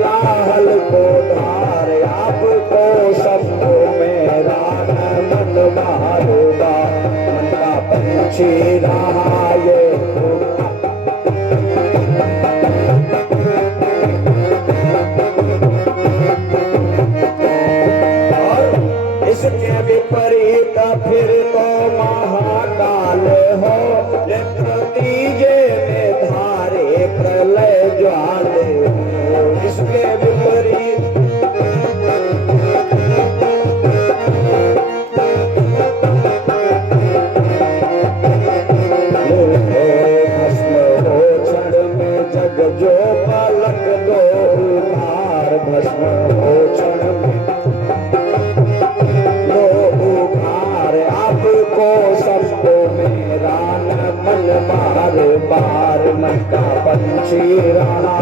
लाहल को धार आपको शब्दों में रान मन मारूंगा मन का पंछी रहा ये विपरीत फिर तो महाकाल हो तीजे में धारे प्रलय ज्वाले हो इसके विपरीत भस्म हो क्षण में जग जो पलक दो उतार भस्म हो क्षण में बार बार मन का पंछी रहा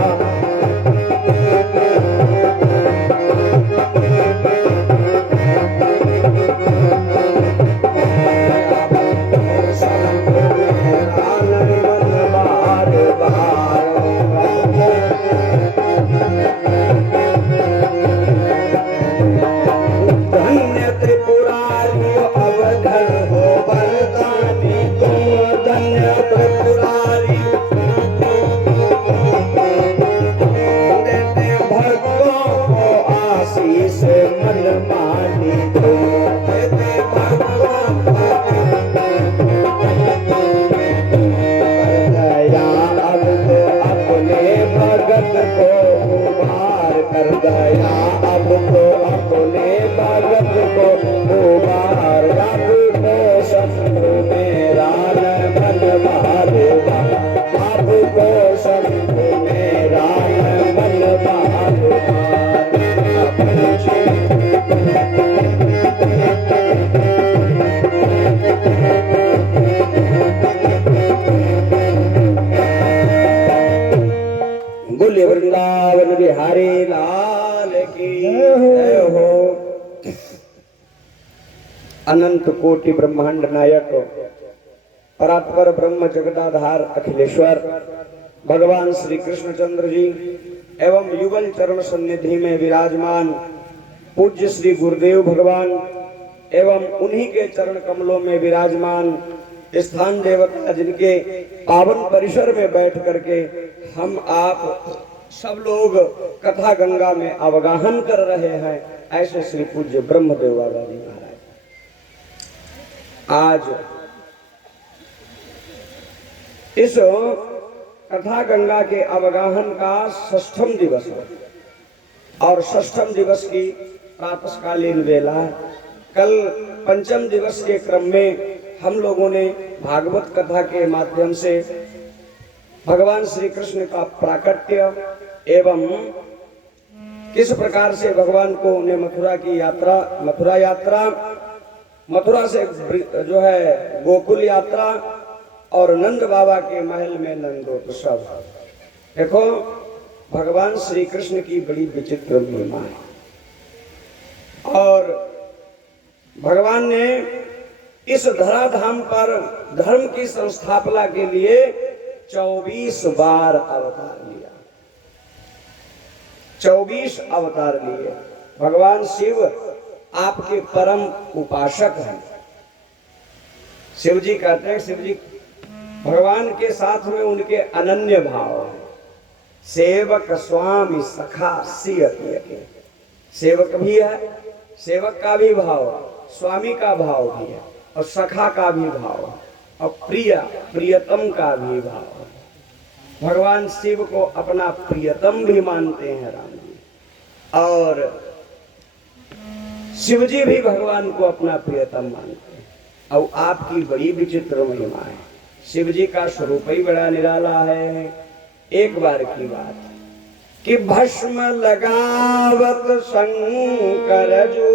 वृंदावन बिहारी लाल की जय हो। अनंत कोटि ब्रह्मांड नायक परात्पर ब्रह्म जगदाधार अखिलेश्वर भगवान श्री कृष्णचंद्र जी एवं युगल चरण सन्निधि में विराजमान पूज्य श्री गुरुदेव भगवान एवं उन्हीं के चरण कमलों में विराजमान स्थान देवता जिनके पावन परिसर में बैठ करके हम आप सब लोग कथा गंगा में अवगाहन कर रहे हैं, ऐसे श्री पूज्य ब्रह्मदेव बाबा जी महाराज आज इस कथा गंगा के अवगाहन का 6ठम दिवस है और 6ठम दिवस की प्रातःकालीन वेला। कल 5म दिवस के क्रम में हम लोगों ने भागवत कथा के माध्यम से भगवान श्री कृष्ण का प्राकट्य एवं किस प्रकार से भगवान को उन्हें मथुरा यात्रा मथुरा से जो है गोकुल यात्रा और नंद बाबा के महल में नंदोत्सव। देखो भगवान श्री कृष्ण की बड़ी विचित्र महिमा है और भगवान ने इस धराधाम पर धर्म की संस्थापना के लिए 24 बार अवतार लिया। 24 अवतार लिए। भगवान शिव आपके परम उपासक हैं। शिव जी कहते हैं, शिव जी भगवान के साथ में उनके अनन्य भाव है। सेवक स्वामी सखा सियति, सेवक भी है, सेवक का भी भाव, स्वामी का भाव भी है और सखा का भी भाव है और प्रियतम का भी भाव है। भगवान शिव को अपना प्रियतम भी मानते हैं राम जी और शिव जी भी भगवान को अपना प्रियतम मानते हैं। और आपकी बड़ी विचित्र महिमा है। शिव जी का स्वरूप ही बड़ा निराला है। एक बार की बात कि भस्म लगावत शंकर जो,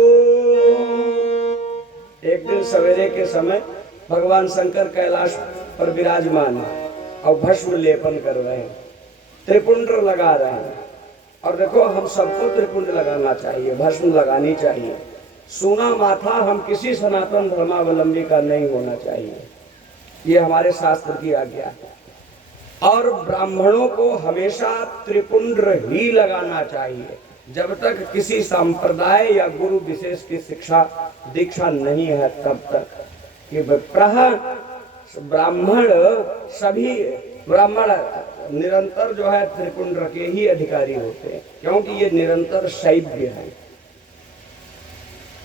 एक दिन सवेरे के समय भगवान शंकर कैलाश पर विराजमान है और भस्म लेपन कर रहे हैं, त्रिपुंड लगा रहे हैं। और देखो हम सबको त्रिपुंड लगाना चाहिए, भस्म लगानी चाहिए। सूना माथा हम किसी सनातन धर्मावलंबी का नहीं होना चाहिए, ये हमारे शास्त्र की आज्ञा है। और ब्राह्मणों को हमेशा त्रिपुंड्र ही लगाना चाहिए जब तक किसी संप्रदाय या गुरु विशेष की शिक्षा दीक्षा नहीं है, तब तक कि ब्राह्मण सभी ब्राह्मण निरंतर जो है त्रिपुंड्र के ही अधिकारी होते हैं, क्योंकि ये निरंतर शैव्य है,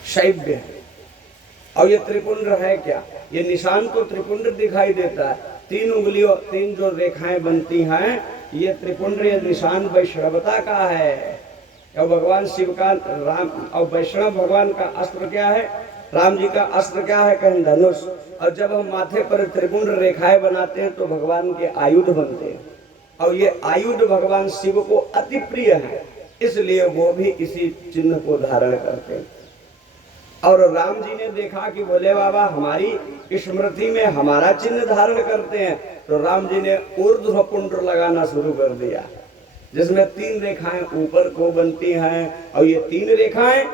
शैव्य है। और ये त्रिपुंड्र है क्या? ये निशान तो त्रिपुंड्र दिखाई देता है, तीन उंगलियों, तीन जो रेखाएं बनती हैं, ये त्रिपुंड्र, ये निशान वैष्णवता का है। और भगवान शिव का राम और वैष्णव भगवान का अस्त्र क्या है? राम जी का अस्त्र क्या है? कहीं धनुष। और जब हम माथे पर त्रिपुंड रेखाएं बनाते हैं तो भगवान के आयुध बनते हैं, और ये आयुध भगवान शिव को अति प्रिय है, इसलिए वो भी इसी चिन्ह को धारण करते हैं। और राम जी ने देखा कि भोले बाबा हमारी स्मृति में हमारा चिन्ह धारण करते हैं, तो राम जी ने ऊर्ध्व पुंड्र लगाना शुरू कर दिया, जिसमें तीन रेखाएं ऊपर को बनती हैं। और ये तीन रेखाएं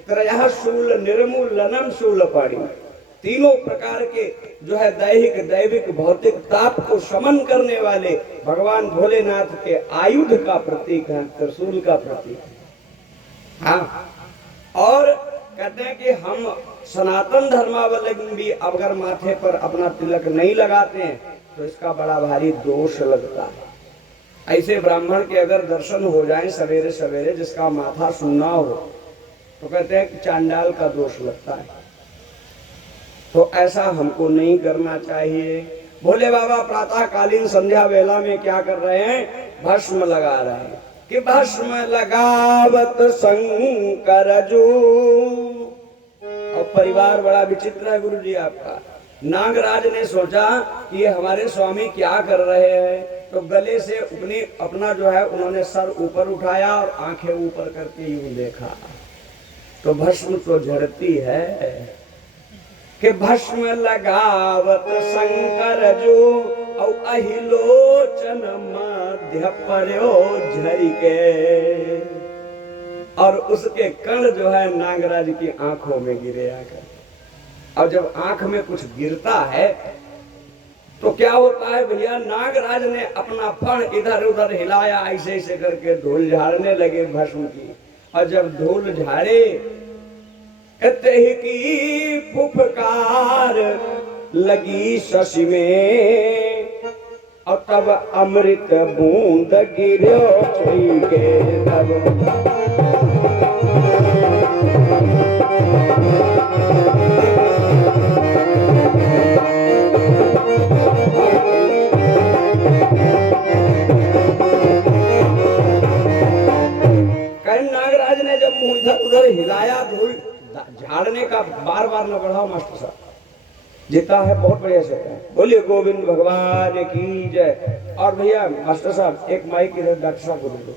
त्रयः शूल निर्मूलनम शूलपाणि, तीनों प्रकार के जो है दैहिक दैविक भौतिक ताप को शमन करने वाले भगवान भोलेनाथ के आयुध का प्रतीक है, त्रिशूल का प्रतीक है। हाँ, और कहते हैं कि हम सनातन धर्मावलंबी अगर माथे पर अपना तिलक नहीं लगाते हैं तो इसका बड़ा भारी दोष लगता है। ऐसे ब्राह्मण के अगर दर्शन हो जाएं सवेरे सवेरे, जिसका माथा सुन्ना हो, तो कहते हैं कि चांडाल का दोष लगता है। तो ऐसा हमको नहीं करना चाहिए। भोले बाबा प्रातः कालीन संध्या वेला में क्या कर रहे हैं? भस्म लगा रहे हैं कि भस्म लगावत शंकर जो। और परिवार बड़ा विचित्र है गुरु जी आपका। नागराज ने सोचा कि ये हमारे स्वामी क्या कर रहे हैं, तो गले से अपना जो है उन्होंने सर ऊपर उठाया और आंखें ऊपर करके यूं देखा, तो भस्म तो झड़ती है कि भस्म लगावत शंकर जो, औ अहिलोचन मध्य पर्यो झरी के। और उसके कण जो है नागराज की आंखों में गिरे आकर। और जब आंख में कुछ गिरता है तो क्या होता है भैया? नागराज ने अपना फण इधर उधर हिलाया, ऐसे ऐसे करके धूल झाड़ने लगे भस्म की। और जब धूल झाड़े की फुफकार लगी शशि में, और तब अमृत बूंद गिरो छुई के तब। कहीं नागराज ने जब मुंह इधर उधर हिलाया, धूल झाड़ने का बार बार न बढ़ाओ मास्टर साहब, जीता है बहुत बढ़िया से। बोलिए गोविंद भगवान की जय। और भैया मास्टर साहब एक माइक इधर डॉक्टर साहब को दे दो।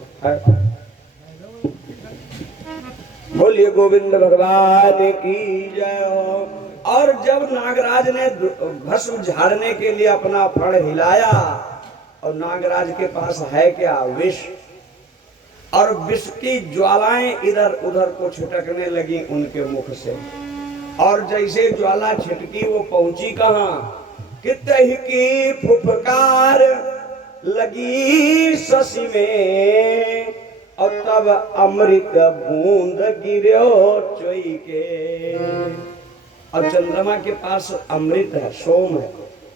बोलिए गोविंद भगवान की जय। और जब नागराज ने भस्म झाड़ने के लिए अपना फण हिलाया, और नागराज के पास है क्या? विष। और विष की ज्वालाएं इधर उधर को छिटकने लगी उनके मुख से। और जैसे ज्वाला छिटकी वो पहुंची कहां? कितही की फुफकार लगी शशि में, और तब अमृत बूंद गिरो चोई के। और चंद्रमा के पास अमृत है, सोम है,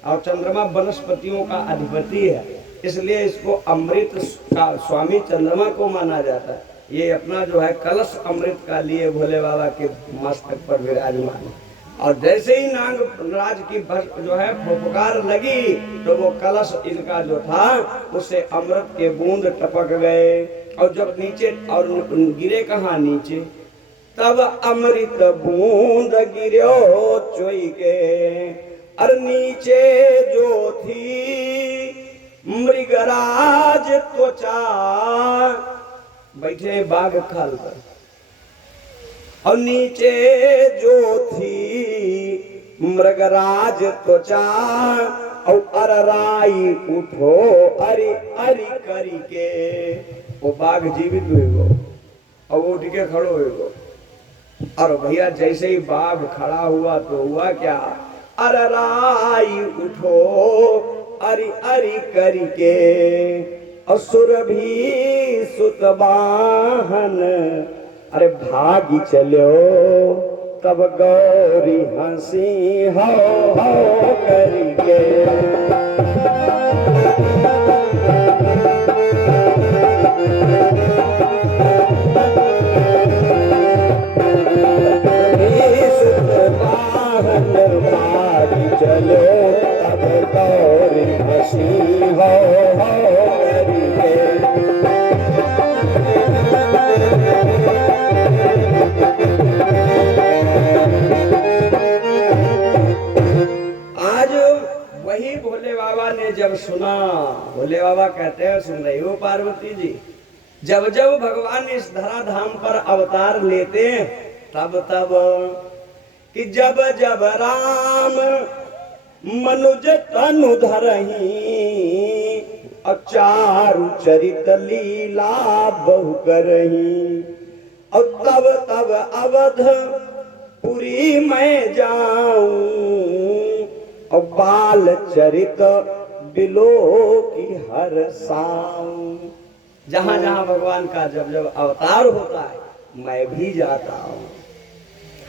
और चंद्रमा वनस्पतियों का अधिपति है, इसलिए इसको अमृत का स्वामी चंद्रमा को माना जाता है। ये अपना जो है कलश अमृत का लिए भोले बाबा के मस्तक पर विराजमान है। और जैसे ही नागराज की जो है फुफकार लगी, तो वो कलश इनका जो था उससे अमृत के बूंद टपक गए। और जब नीचे और गिरे कहाँ? नीचे। तब अमृत बूंद गिरो चोई के, और नीचे जो थी मृगराज त्वचा, बैठे बाघ खाल पर, और नीचे जो थी मृगराज त्वचा, और अरराई उठो अरि अरि करी के। वो बाघ जीवित हुए गो, और वो उठ के खड़ो हुए गो। और भैया जैसे ही बाघ खड़ा हुआ तो हुआ क्या? अरराई उठो अरि अरि करके असुर भी सुतवाहन, अरे भागी चलो तब गौरी हंसी हो करके। भागी चलो तब गौरी हंसी हो करके। आज वही भोले बाबा ने जब सुना, भोले बाबा कहते हैं सुन रही हो पार्वती जी, जब जब भगवान इस धराधाम पर अवतार लेते हैं तब तब कि जब जब राम मनुज तनु धरही, चारु चरित लीला बहु करही, और तब तब अवध पुरी मैं जाऊं, और बाल चरित बिलो की हर साऊं। जहां जहां भगवान का जब जब अवतार होता है मैं भी जाता हूं।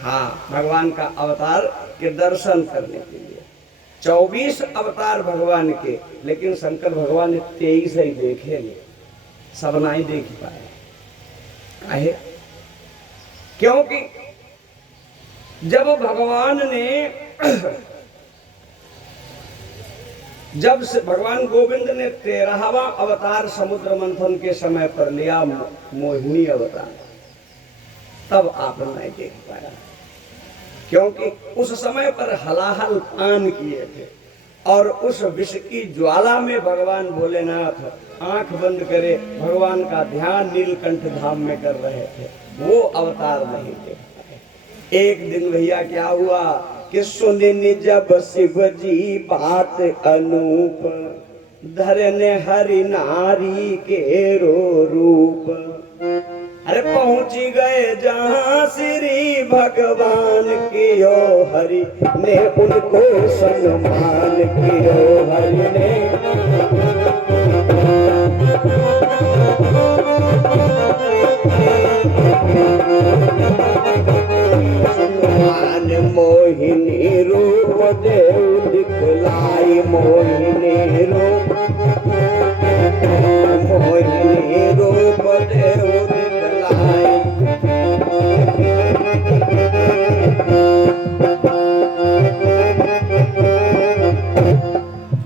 हाँ, भगवान का अवतार के दर्शन करने के लिए 24 अवतार भगवान के, लेकिन शंकर भगवान ने 23 ही देखे नहीं, सब नहीं देख पाए। क्योंकि जब भगवान ने जब से भगवान गोविंद ने 13वां अवतार समुद्र मंथन के समय पर लिया, मोहिनी अवतार, तब आप नहीं देख पाया, क्योंकि उस समय पर हलाहल पान किए थे और उस विष की ज्वाला में भगवान भोलेनाथ आंख बंद करे भगवान का ध्यान नीलकंठ धाम में कर रहे थे, वो अवतार नहीं देख पाए। एक दिन भैया क्या हुआ कि सुनिन जब शिव जी बात अनूप, धरने हरि नारी के रो रूप, अरे पहुंची गए जहां श्री भगवान की ओ हरि ने उनको सम्मान कियो हरि ने। मोहिनी रूप देव दिखलाई, मोहिनी रूप, मोहिनी रूप देव दिखलाई।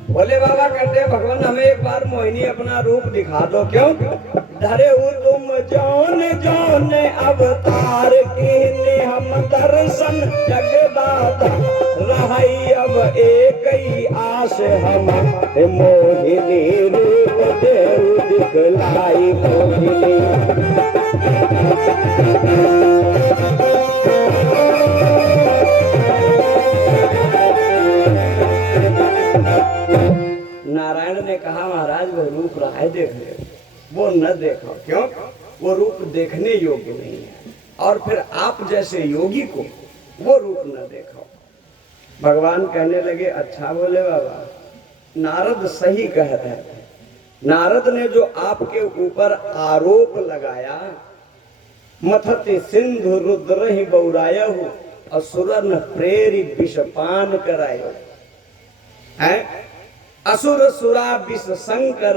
भोले बाबा कहते हैं भगवान हमें एक बार मोहिनी अपना रूप दिखा दो। क्यों? धरे हो तुम जौन जौन अवतार कीने हम दर्शन जगदाता, रही अब एक ही आस हम, मोहिनी रूप देव दिखलाई मोहिनी। नारायण ने कहा महाराज वो रूप रहा है देख ले, वो न देखो। क्यों? वो रूप देखने योग्य नहीं है, और फिर आप जैसे योगी को वो रूप न देखो। भगवान कहने लगे अच्छा भोले बाबा, नारद सही कह रहे थे। नारद ने जो आपके ऊपर आरोप लगाया, मथते सिंधु रुद्र ही बौराया हो, असुरन प्रेरी विषपान करायो है, असुर सुरा विष संकर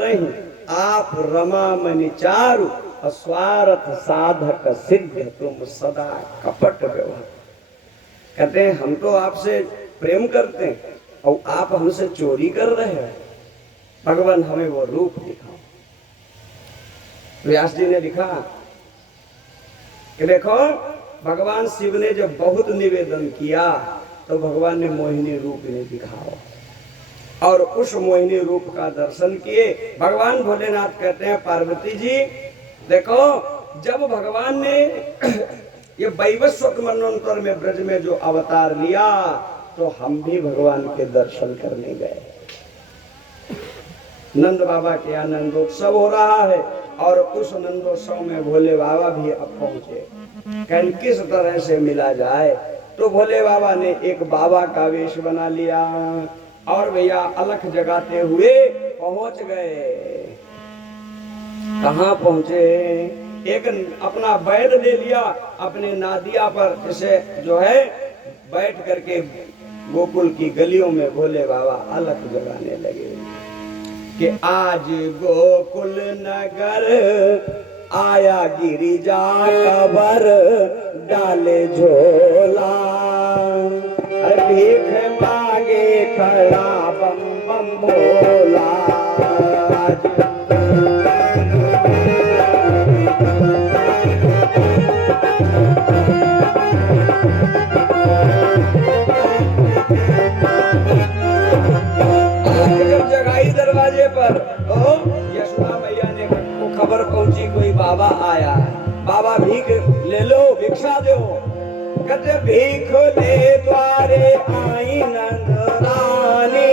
आप रमा मनि चारु, अस्वार्थ साधक सिद्ध तुम सदा कपट व्यवहार। कहते हैं हम तो आपसे प्रेम करते हैं और आप हमसे चोरी कर रहे हैं, भगवान हमें वो रूप दिखाओ। व्यास जी ने लिखा कि देखो भगवान शिव ने जब बहुत निवेदन किया तो भगवान ने मोहिनी रूप ने दिखाओ, और उस मोहिनी रूप का दर्शन किए। भगवान भोलेनाथ कहते हैं पार्वती जी देखो, जब भगवान ने ये वैवस्वत मनवंतर में ब्रज में जो अवतार लिया तो हम भी भगवान के दर्शन करने गए। नंद बाबा के यहाँ नंदोत्सव हो रहा है और उस नंदोत्सव में भोले बाबा भी अब पहुंचे। कहीं किस तरह से मिला जाए, तो भोले बाबा ने एक बाबा का वेश बना लिया, और भैया अलख जगाते हुए पहुंच गए। कहाँ पहुंचे? एक अपना बैल ले लिया, अपने नादिया पर जैसे जो है बैठ करके गोकुल की गलियों में भोले बाबा अलख जगाने लगे कि आज गोकुल नगर आया गिरिजा कबर डाले झोला। अरे भीख मांगे खड़ा बम बम भोला। जब जगाई दरवाजे पर तो यशोदा मैया ने खबर पहुंची कोई बाबा आया। बाबा भीख ले लो, भिक्षा दो। कहते भीख ले द्वारे आई नंद रानी,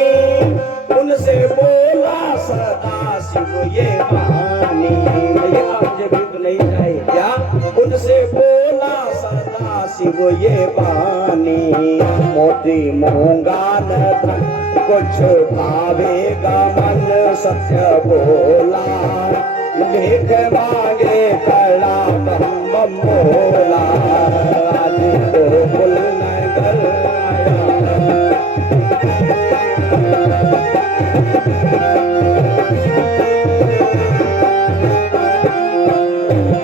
उनसे बोला सदा शिव ये बानी। भैया मुझे भीख नहीं चाहिए क्या? उनसे बोला सदा शिव ये बानी। मोती मूंगा न धन कुछ भावेगा मन सत्य बोला। भीख मांगे खड़ा बम बम बोला। आज गोकुल नगर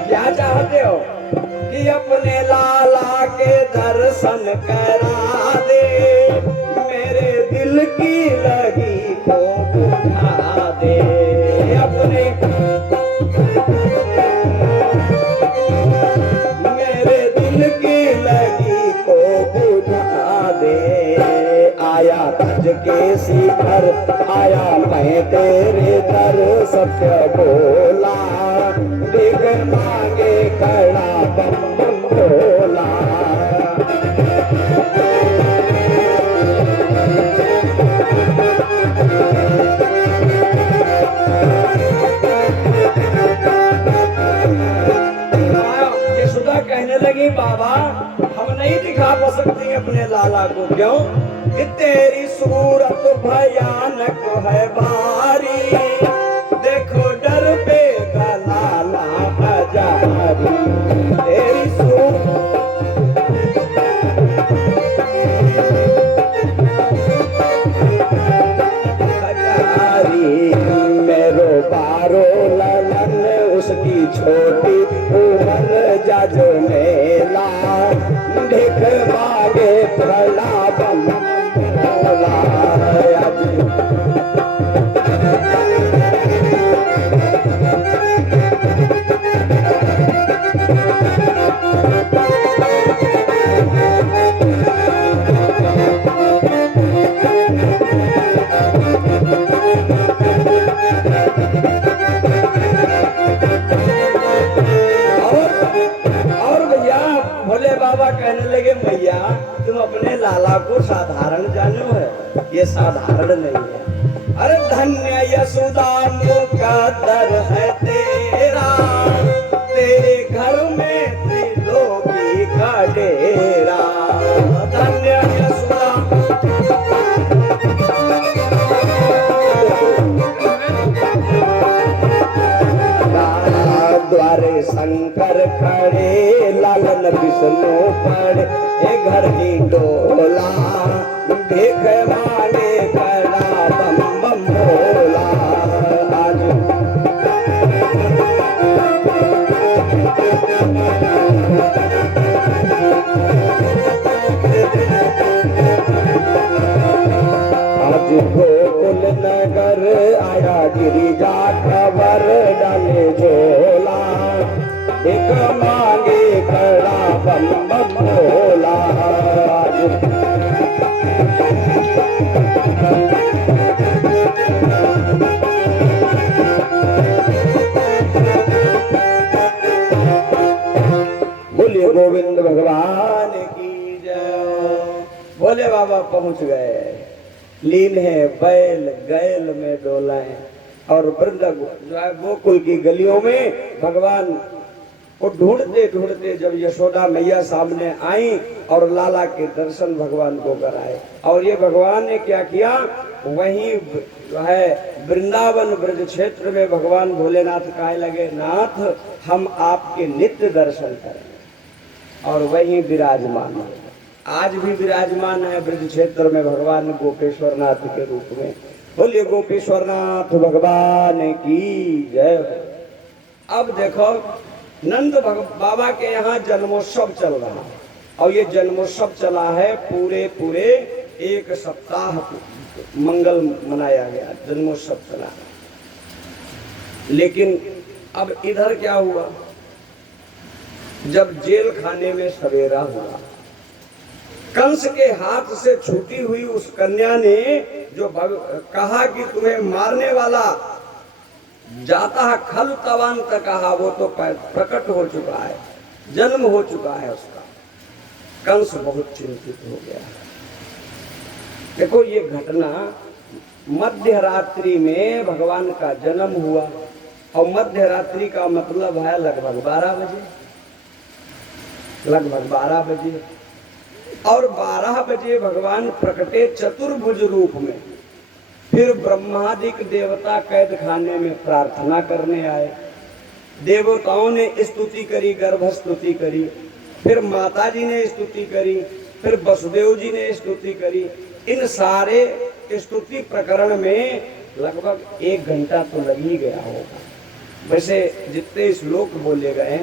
क्या चाहते हो कि अपने लाला के दर्शन करा दे, मेरे दिल की लगी को बुझा दे। अपने मेरे दिल की लगी को बुझा दे। आया तज के शिखर आया मैं तेरे दर सत्य बोला। भीख मांगे खड़ा बम बम भोला। यशोदा कहने लगी बाबा हम नहीं दिखा पा सकते अपने लाला को। क्यों? कि तेरी सूरत भयानक है भारी, देखो डर पे लाला हजारी। तेरी सूरत हजारी, मेरो बारो ललन उसकी छोटी उम्र जाजो मेला। भिख मांगे खड़ा बम भोला। बाबा कहने लगे मैया तुम अपने लाला को साधारण जानो है, ये साधारण नहीं है। अरे धन्य यशोदा मुकद्दर है तेरा, तेरे घर में त्रिलोकी का डेरा। धन्य यशोदा द्वारे शंकर खड़े लालन विष्णु पड़े। घर की डोला भीख मांगे खड़ा बम बम भोला। आज गोकुल नगर आया गिरिजा खबर डाले झोला। एक मांगे खड़ा बम बम भोला। बोलिए गोविंद भगवान की जय। भोले बाबा पहुंच गए, लीन है बैल गैल में डोलाए। और वृंद जो है गोकुल की गलियों में भगवान को ढूंढते ढूंढते जब यशोदा मैया सामने आई और लाला के दर्शन भगवान को कराए। और ये भगवान ने क्या किया वहीं जो है वृंदावन ब्रज क्षेत्र में भगवान भोलेनाथ कहे लगे, नाथ हम आपके नित्य दर्शन करें, और वहीं विराजमान है। आज भी विराजमान है ब्रज क्षेत्र में भगवान गोपेश्वर नाथ के रूप में। बोलिए गोपेश्वर नाथ भगवान की जय। अब देखो नंद बाबा के यहाँ जन्मोत्सव चल रहा है, और ये जन्मोत्सव चला है पूरे एक सप्ताह मंगल मनाया गया, जन्मोत्सव चला। लेकिन अब इधर क्या हुआ, जब जेल खाने में सवेरा हुआ, कंस के हाथ से छूटी हुई उस कन्या ने जो कहा कि तुम्हें मारने वाला जाता है खल तवांत कहा, वो तो प्रकट हो चुका है, जन्म हो चुका है उसका। कंस बहुत चिंतित हो गया। देखो ये घटना मध्य रात्रि में भगवान का जन्म हुआ, और मध्य रात्रि का मतलब है लगभग 12 बजे, लगभग 12 बजे। और 12 बजे भगवान प्रकटे चतुर्भुज रूप में। फिर ब्रह्मादिक देवता कैद खाने में प्रार्थना करने आए, देवताओं ने स्तुति करी, गर्भ स्तुति करी, फिर माता जी ने स्तुति करी, फिर वसुदेव जी ने स्तुति करी। इन सारे स्तुति प्रकरण में लगभग 1 घंटा तो लग ही गया होगा। वैसे जितने श्लोक बोले गए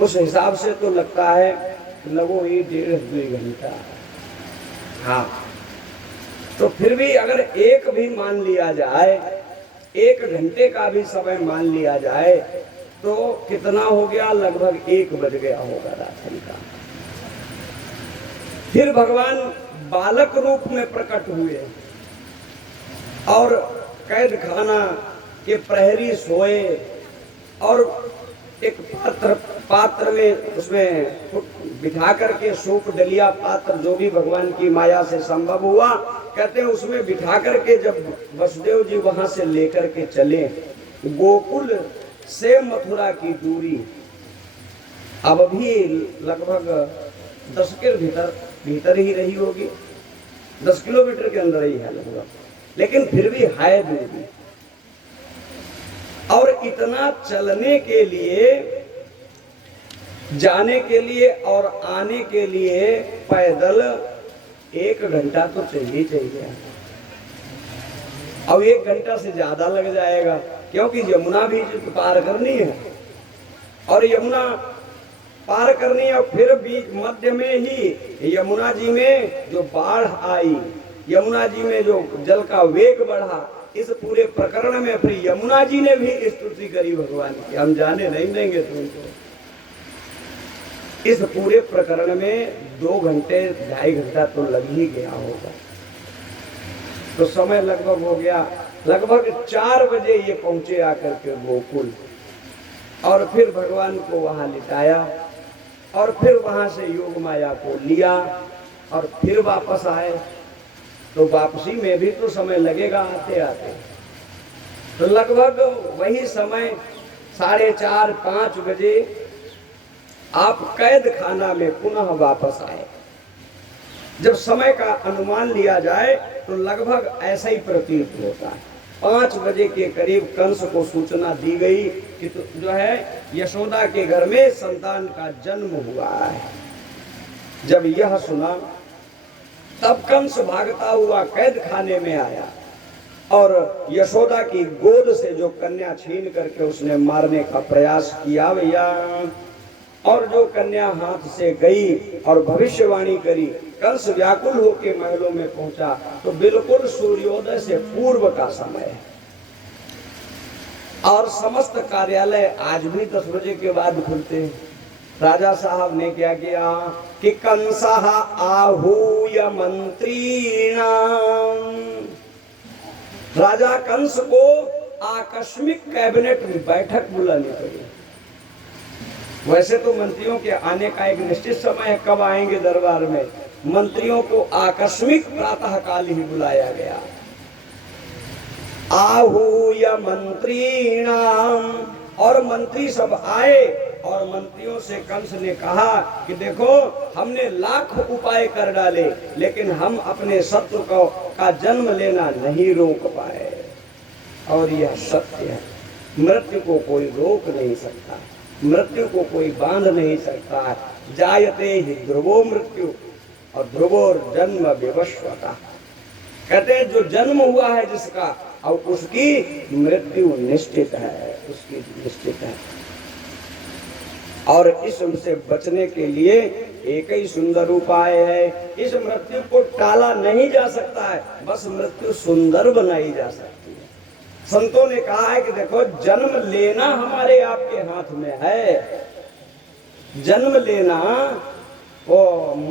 उस हिसाब से तो लगता है लगो ये 1.5-2 घंटा। हाँ, तो फिर भी अगर एक भी मान लिया जाए, 1 घंटे का भी समय मान लिया जाए, तो कितना हो गया, लगभग 1 बज गया होगा रात्रि का। फिर भगवान बालक रूप में प्रकट हुए, और कैद खाना के प्रहरी सोए, और एक पात्र में उसमें बिठा करके सूप डलिया पात्र जो भी भगवान की माया से संभव हुआ, कहते हैं उसमें बिठा करके जब वसुदेव जी वहां से लेकर के चले, गोकुल से मथुरा की दूरी अब भी लगभग 10 के भीतर ही रही होगी, 10 किलोमीटर के अंदर ही है लगभग, लेकिन फिर भी है दूरी। और इतना चलने के लिए, जाने के लिए और आने के लिए पैदल 1 घंटा तो चाहिए, अब 1 घंटा से ज्यादा लग जाएगा, क्योंकि यमुना भी पार करनी है, और यमुना पार करनी है, और फिर बीच मध्य में ही यमुना जी में जो बाढ़ आई, यमुना जी में जो जल का वेग बढ़ा, इस पूरे प्रकरण में फिर यमुना जी ने भी स्तुति करी भगवान की, हम जाने नहीं देंगे तुमको। इस पूरे प्रकरण में 2 घंटे 2.5 घंटा तो लग ही गया होगा। तो समय लगभग हो गया, लगभग 4 बजे ये पहुंचे आकर के गोकुल, और फिर भगवान को वहां लिटाया, और फिर वहां से योग माया को लिया, और फिर वापस आए। तो वापसी में भी तो समय लगेगा आते आते, तो लगभग वही समय 4:30-5 बजे आप कैद खाना में पुनः वापस आए। जब समय का अनुमान लिया जाए तो लगभग ऐसा ही प्रतीत होता है। 5 बजे के करीब कंस को सूचना दी गई कि तो जो है यशोदा के घर में संतान का जन्म हुआ है। जब यह सुना तब कंस भागता हुआ कैद खाने में आया, और यशोदा की गोद से जो कन्या छीन करके उसने मारने का प्रयास किया भैया, और जो कन्या हाथ से गई और भविष्यवाणी करी। कंस व्याकुल होकर महलों में पहुंचा तो बिल्कुल सूर्योदय से पूर्व का समय है, और समस्त कार्यालय आज भी 10 बजे के बाद खुलते हैं। राजा साहब ने क्या किया कि कंसः आहूय मंत्रीणाम, राजा कंस को आकस्मिक कैबिनेट में बैठक बुलानी पड़ी। वैसे तो मंत्रियों के आने का एक निश्चित समय है, कब आएंगे दरबार में, मंत्रियों को आकस्मिक प्रातः काल ही बुलाया गया। आहूय मंत्रीणाम, और मंत्री सब आए और मंत्रियों से कंस ने कहा कि देखो हमने लाख उपाय कर डाले लेकिन हम अपने शत्रु को का जन्म लेना नहीं रोक पाए। और यह सत्य है, मृत्यु को कोई रोक नहीं सकता, मृत्यु को कोई बांध नहीं सकता। जायते ही ध्रुवो मृत्यु और ध्रुवोर जन्म विवस्वता। कहते हैं जो जन्म हुआ है जिसका और उसकी मृत्यु निश्चित है, उसकी निश्चित है। और इससे बचने के लिए एक ही सुंदर उपाय है। इस मृत्यु को टाला नहीं जा सकता है, बस मृत्यु सुंदर बनाई जा सकती है। संतों ने कहा है कि देखो जन्म लेना हमारे आपके हाथ में है, जन्म लेना वो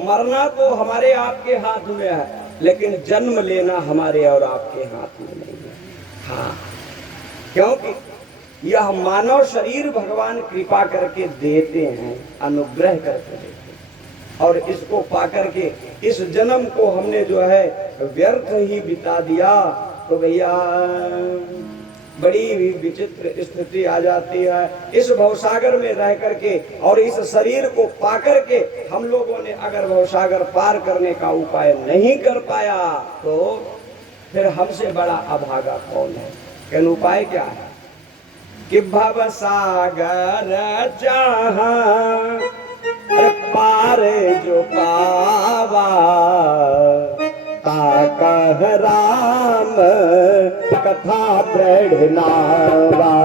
मरना तो हमारे आपके हाथ में है, लेकिन जन्म लेना हमारे और आपके हाथ में नहीं है। हाँ, क्योंकि यह मानव शरीर भगवान कृपा करके देते हैं, अनुग्रह करके देते हैं। और इसको पा करके इस जन्म को हमने जो है व्यर्थ ही बिता दिया तो भैया बड़ी ही विचित्र स्थिति आ जाती है। इस भवसागर में रह करके और इस शरीर को पा करके हम लोगों ने अगर भवसागर पार करने का उपाय नहीं कर पाया तो फिर हमसे बड़ा अभागा कौन है। लेकिन उपाय क्या है कि भवसागर जहाँ पार जो पावा कह राम कथा दृढ़ नावा।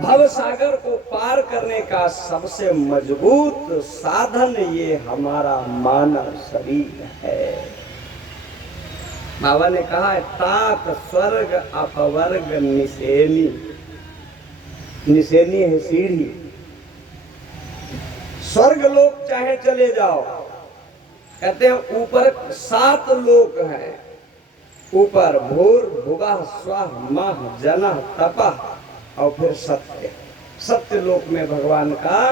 भवसागर को पार करने का सबसे मजबूत साधन ये हमारा मानव शरीर है। बाबा ने कहा है तात स्वर्ग अपवर्ग निसेनी, निसेनी है सीढ़ी। स्वर्ग लोक चाहे चले जाओ, कहते हैं ऊपर 7 लोक हैं। ऊपर भूर भुगः स्वः मह जनः तपः और फिर सत्य। सत्य लोक में भगवान का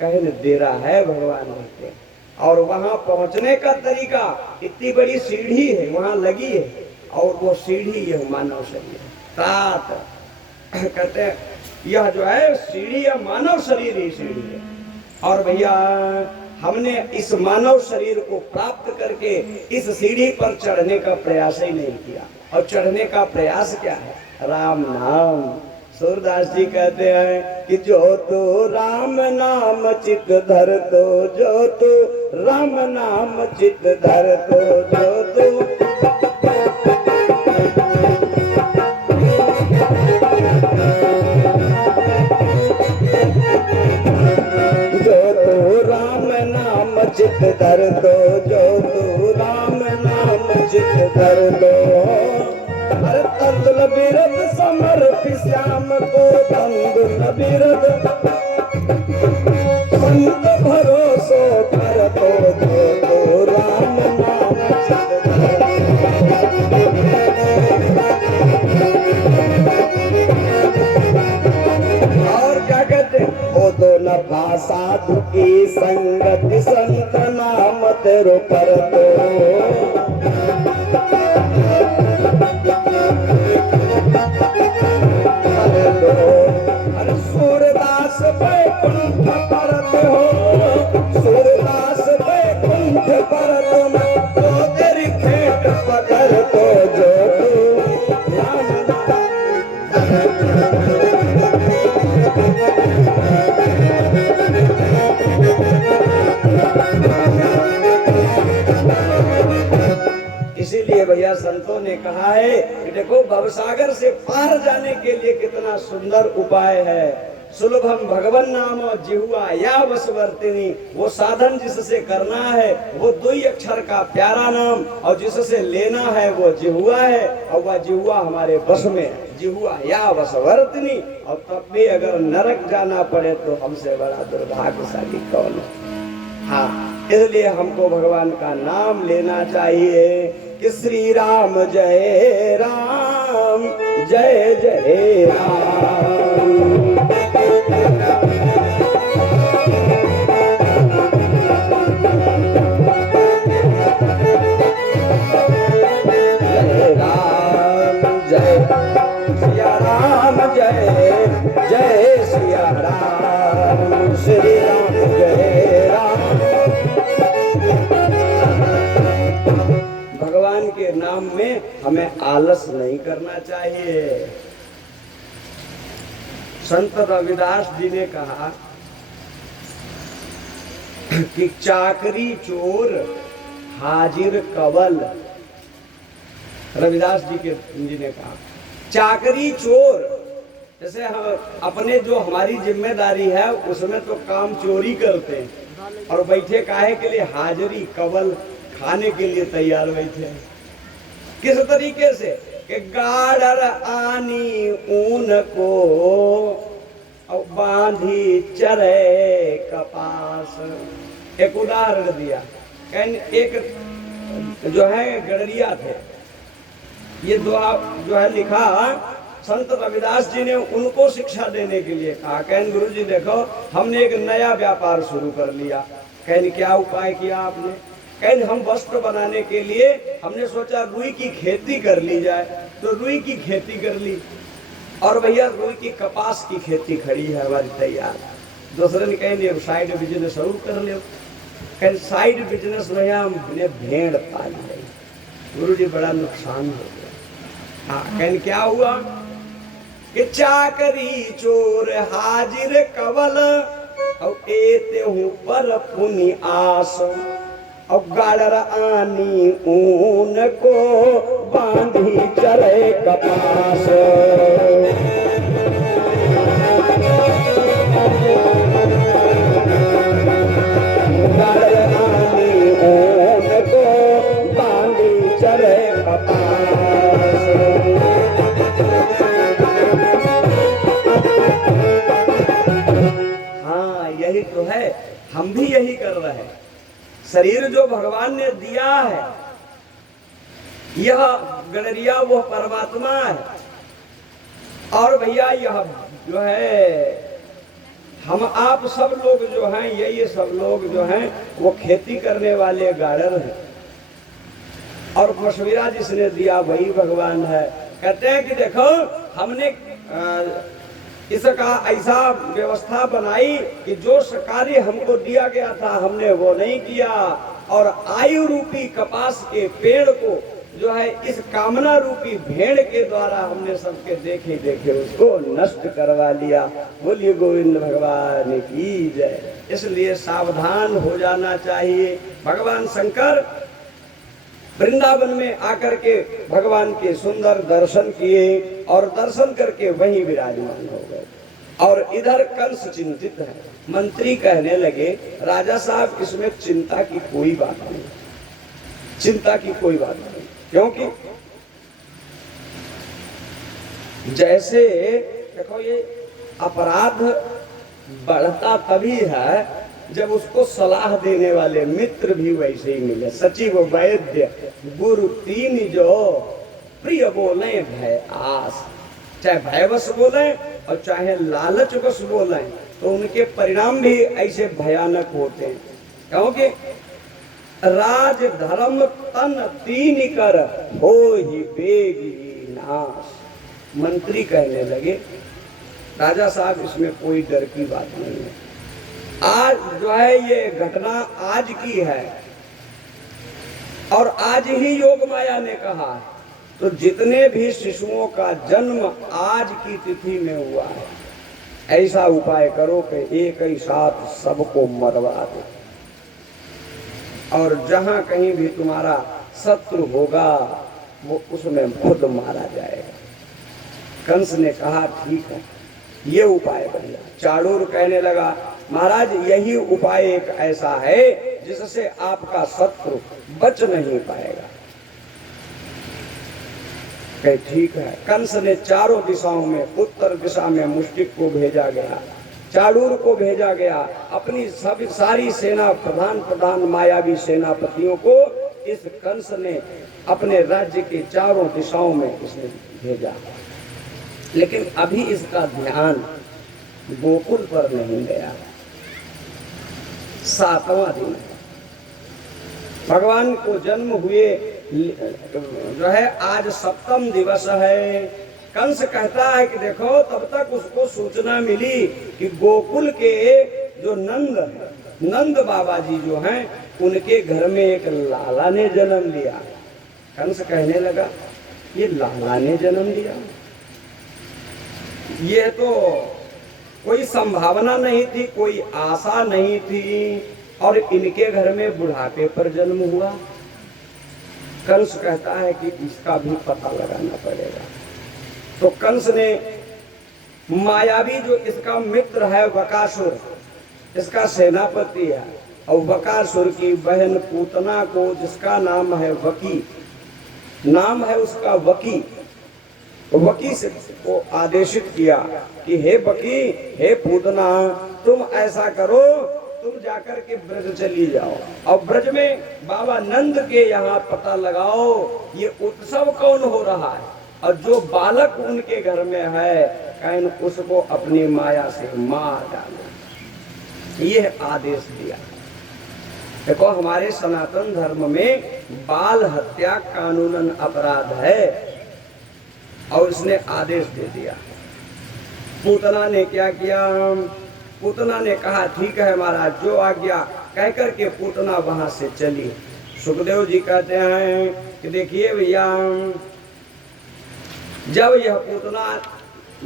कहने दे रहा है, भगवान रहते। और वहां पहुंचने का तरीका इतनी बड़ी सीढ़ी है वहां लगी है और वो सीढ़ी ये मानव शरीर तात कहते हैं यह जो है सीढ़ी है मानव शरीर ही सीढ़ी है। और भैया हमने इस मानव शरीर को प्राप्त करके इस सीढ़ी पर चढ़ने का प्रयास ही नहीं किया। और चढ़ने का प्रयास क्या है? राम नाम। सूरदास जी कहते हैं कि जो तो राम नाम चित धर तो, जो तो राम नाम चित धर तो, जो तो चित धर दो, जो तू राम नाम चित धर दो। हर तंदुल बिरद समर्पि श्याम को, तंदुल बिरद संत भरोसो कर तो, जो तू राम नाम चित धर दो। और क्या कहते ओ दो नफा साधु की संगति संत नाम तेरो पर दो। अरे सूरदास बैकुंठ परत हो, सूरदास बैकुंठ परत तो तेरी भेंट पकड़ तो, जो तू राम इसीलिए भैया संतों ने कहा है कि देखो भवसागर से पार जाने के लिए कितना सुंदर उपाय है। सुलभम भगवन नाम जिहुआ या वसवर्तिनी, वो साधन जिससे करना है वो 2 अक्षर का प्यारा नाम, और जिससे लेना है वो जिहुआ है, और वह जिहुआ हमारे वश में है। जिहुआ या वसवर्तिनी, और तब भी अगर नरक जाना पड़े तो हमसे बड़ा दुर्भाग्यशाली कौन है। हाँ, इसलिए हमको भगवान का नाम लेना चाहिए कि श्री राम जय राम जय जय राम। जय राम जय सिया राम जय जय सिया राम, श्री राम जय राम। भगवान के नाम में हमें आलस नहीं करना चाहिए। संत रविदास जी ने कहा कि चाकरी चोर हाजिर कवल। रविदास जी ने कहा चाकरी चोर, जैसे हम अपने जो हमारी जिम्मेदारी है उसमें तो काम चोरी करते हैं, और बैठे काहे के लिए हाजिरी कवल, खाने के लिए तैयार बैठे। किस तरीके से कि गाड़र आनी ऊन को और बांधी चरे कपास। एक उदाहरण दिया, एक जो है गडरिया थे, ये दुआ जो है लिखा संत रविदास जी ने उनको शिक्षा देने के लिए कहा। कहन गुरु जी देखो हमने एक नया व्यापार शुरू कर लिया। कहन क्या उपाय किया आपने? कहन हम वस्त्र बनाने के लिए हमने सोचा रुई की खेती कर ली जाए, तो रुई की खेती कर ली, और भैया रुई की कपास की खेती खड़ी है हमारी तैयार। दूसरे ने कहें साइड बिजनेस जरूर कर लो। कहें साइड बिजनेस भैया हमने भेड़ पाल ली। गुरु जी बड़ा नुकसान हो गया। हाँ, कहें क्या हुआ कि चाकरी चोर हाजिर कवल, और एते हूँ पर पुनि आस, और गाड़र आनी ऊन को बांधी चरे कपास। गाड़र आनी ऊन को बांधी चरे कपास। हाँ, यही तो है, हम भी यही कर रहे हैं। शरीर जो भगवान ने दिया है, यह गडरिया वो परमात्मा है, और भैया यह जो है हम आप सब लोग जो हैं, ये सब लोग जो हैं वो खेती करने वाले गाड़र हैं, और मशविरा जिसने दिया वही भगवान है। कहते हैं कि देखो हमने इसका ऐसा व्यवस्था बनाई कि जो कार्य हमको दिया गया था हमने वो नहीं किया, और आयु रूपी कपास के पेड़ को जो है इस कामना रूपी भेड़ के द्वारा हमने सबके देखे देखे उसको नष्ट करवा लिया। बोलिए गोविंद भगवान की जय। इसलिए सावधान हो जाना चाहिए। भगवान शंकर वृंदावन में आकर के भगवान के सुंदर दर्शन किए, और दर्शन करके वहीं विराजमान हो गए। और इधर कंस चिंतित है। मंत्री कहने लगे राजा साहब इसमें चिंता की कोई बात नहीं, चिंता की कोई बात नहीं, क्योंकि जैसे देखो ये अपराध बढ़ता तभी है जब उसको सलाह देने वाले मित्र भी वैसे ही मिले। सचिव वैद्य गुरु तीन जो प्रिय बोले भय आस, चाहे भयवश बोले और चाहे लालचवश बोले, तो उनके परिणाम भी ऐसे भयानक होते हैं। क्योंकि राज धर्म तन तीन कर हो ही बेगी नाश। मंत्री कहने लगे राजा साहब इसमें कोई डर की बात नहीं है, आज जो है ये घटना आज की है और आज ही योग माया ने कहा है, तो जितने भी शिशुओं का जन्म आज की तिथि में हुआ है ऐसा उपाय करो कि एक ही साथ सबको मरवा दो, और जहां कहीं भी तुम्हारा शत्रु होगा वो उसमें खुद मारा जाएगा। कंस ने कहा ठीक है, ये उपाय बढ़िया। चाणूर कहने लगा महाराज यही उपाय एक ऐसा है जिससे आपका शत्रु बच नहीं पाएगा। कहे ठीक है। कंस ने चारों दिशाओं में, उत्तर दिशा में मुष्टिक को भेजा गया, चाणूर को भेजा गया, अपनी सब सारी सेना प्रधान मायावी सेनापतियों को इस कंस ने अपने राज्य के चारों दिशाओं में इसने भेजा। लेकिन अभी इसका ध्यान गोकुल पर नहीं गया। 7वां दिन भगवान को जन्म हुए जो है आज 7वां दिवस है। कंस कहता है कि देखो तब तक उसको सूचना मिली कि गोकुल के जो नंद है, नंद बाबा जी जो हैं उनके घर में एक लाला ने जन्म लिया। कंस कहने लगा ये लाला ने जन्म लिया, ये तो कोई संभावना नहीं थी, कोई आशा नहीं थी, और इनके घर में बुढ़ापे पर जन्म हुआ। कंस कहता है कि इसका भी पता लगाना पड़ेगा। तो कंस ने मायावी जो इसका मित्र है बकासुर, इसका सेनापति है, और बकासुर की बहन पूतना को, जिसका नाम है वकी, नाम है उसका वकी, वकी से को आदेशित किया कि हे वकी, हे पूतना, तुम ऐसा करो, तुम जाकर के ब्रज चली जाओ और ब्रज में बाबा नंद के यहाँ पता लगाओ ये उत्सव कौन हो रहा है, और जो बालक उनके घर में है कहीं उसको अपनी माया से मार डालो। यह आदेश दिया। देखो हमारे सनातन धर्म में बाल हत्या कानूनन अपराध है, और उसने आदेश दे दिया। पूतना ने क्या किया, पूतना ने कहा ठीक है महाराज जो आज्ञा, कह करके पूतना वहां से चली। सुखदेव जी कहते हैं कि देखिए भैया, जब यह पूतना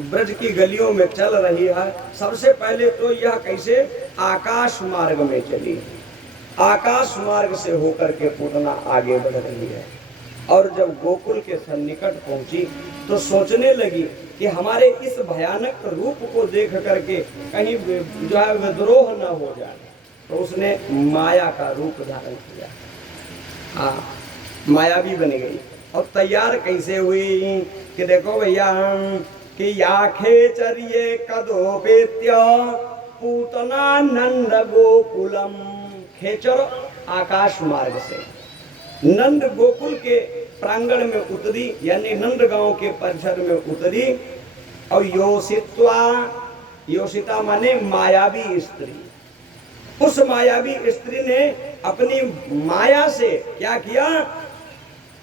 ब्रज की गलियों में चल रही है, सबसे पहले तो यह कैसे आकाश मार्ग में चली, आकाश मार्ग से होकर के पूतना आगे बढ़ रही है। और जब गोकुल के सन्निकट पहुंची तो सोचने लगी कि हमारे इस भयानक रूप को देख करके कहीं जो है विद्रोह न हो जाए, तो उसने माया का रूप धारण किया। मायावी बन गई। और तैयार कैसे हुई कि देखो भैया कि या खेचरिये कदोपेत्य पूतना नंद गोकुलम। खेचर आकाश मार्ग से नंद गोकुल के प्रांगण में उतरी, यानी नंद गांव के परिसर में उतरी, और योषिता माने मायावी स्त्री, उस मायावी स्त्री ने अपनी माया से क्या किया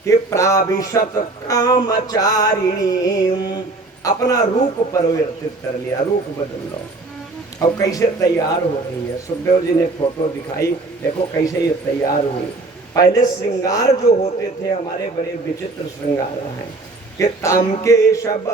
कि प्राविशत कामचारिणी, अपना रूप परिवर्तित कर लिया, रूप बदल लो। अब कैसे तैयार हो रही है, सुखदेव जी ने फोटो दिखाई, देखो कैसे ये तैयार हुई। पहले श्रृंगार जो होते थे हमारे बड़े विचित्र श्रृंगार हैं कि ताम के शब्द